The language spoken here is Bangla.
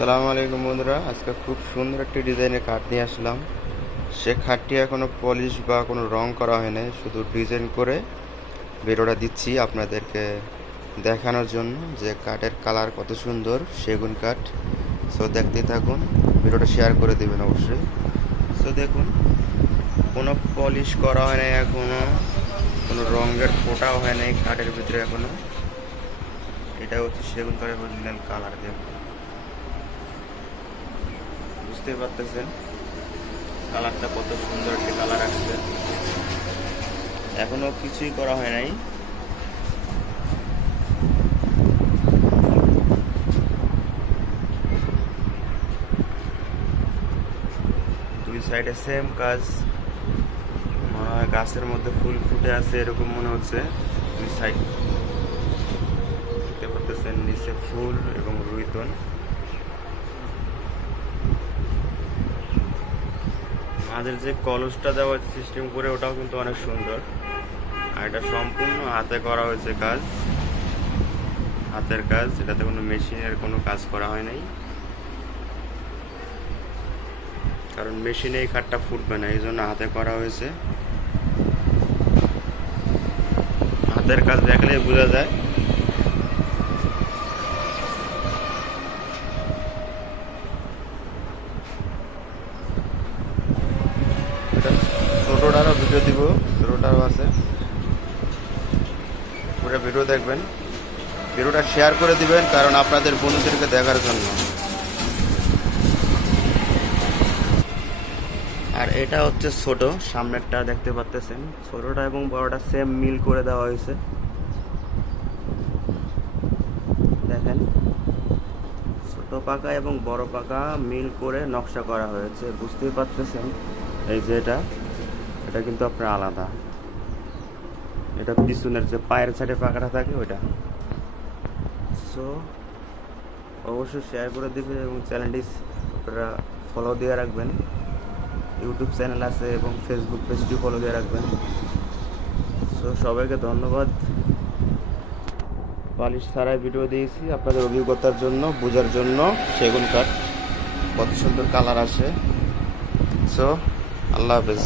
সালাম আলাইকুম বন্ধুরা। আজকে খুব সুন্দর একটি ডিজাইনের কাঠ নিয়ে আসলাম। সে খাটটি এখনও পলিশ বা কোনো রং করা হয়নি শুধু ডিজাইন করে বেরোটা দিচ্ছি আপনাদেরকে দেখানোর জন্য যে কাঠের কালার কত সুন্দর, সেগুন কাঠ। সো দেখতে থাকুন, ভিডিওটা শেয়ার করে দেবেন অবশ্যই। সো দেখুন, কোনো পলিশ করা হয় নাই এখনও, কোনো রঙের ফোটাও হয় নাই কাঠের ভিতরে এখনও। এটা হচ্ছে সেগুন কাঠের অরিজিনাল কালার দেখুন। বুঝতেই পারতেছেন। কালারটা কত সুন্দর একটি কালার আসছে। এখনও কিছুই করা হয় নাই। দুই সাইডে সেম কাজ। গাছের মধ্যে ফুল ফুটে আছে এরকম মনে হচ্ছে। দুই সাইড দেখতে পারতেছেন নিচে ফুল এবং রুইতন মাঝের যে কলসটা দেওয়ার সিস্টেম করে, ওটাও কিন্তু অনেক সুন্দর। আর এটা সম্পূর্ণ হাতে করা হয়েছে কাজ। হাতের কাজ, এটাতে কোনো মেশিনের কোনো কাজ করা হয় নাই। কারণ মেশিনে এই কাঠটা ফুটবে না, এই জন্য হাতে করা হয়েছে। হাতের কাজ দেখলে বোঝা যায় এটা ছোটোটারও ভিডিও দিব ছোটোটারও আছে। পুরো ভিডিও দেখবেন। ভিডিওটা শেয়ার করে দিবেন কারণ আপনাদের বন্ধুদেরকে দেখার জন্য। আর এটা হচ্ছে ছোট, সামনেরটা দেখতে পাচ্তেছেন। ছোটটা এবং বড়টা সেম মিল করে দেওয়া হয়েছে। দেখেন। ছোট পাকা এবং বড় পাকা মিল করে নকশা করা হয়েছে, বুঝতেই পারতেছেন। এই যে এটা। এটা কিন্তু আপনার আলাদা। এটা পিছনের যে পায়ের সাইডে পাকাটা থাকে, ওইটা। সো অবশ্যই শেয়ার করে দিবেন এবং চ্যানেলটি আপনারা ফলো দিয়ে রাখবেন। ইউটিউব চ্যানেল আছে এবং ফেসবুক পেজটি ফলো দিয়ে রাখবেন। সো সবাইকে ধন্যবাদ। পালিশ ছাড়াই ভিডিও দিয়েছি। আপনাদের অভিজ্ঞতার জন্য, বোঝার জন্য। সেগুন কাঠ, কত সুন্দর কালার আসে সো আল্লাহ হাফেজ।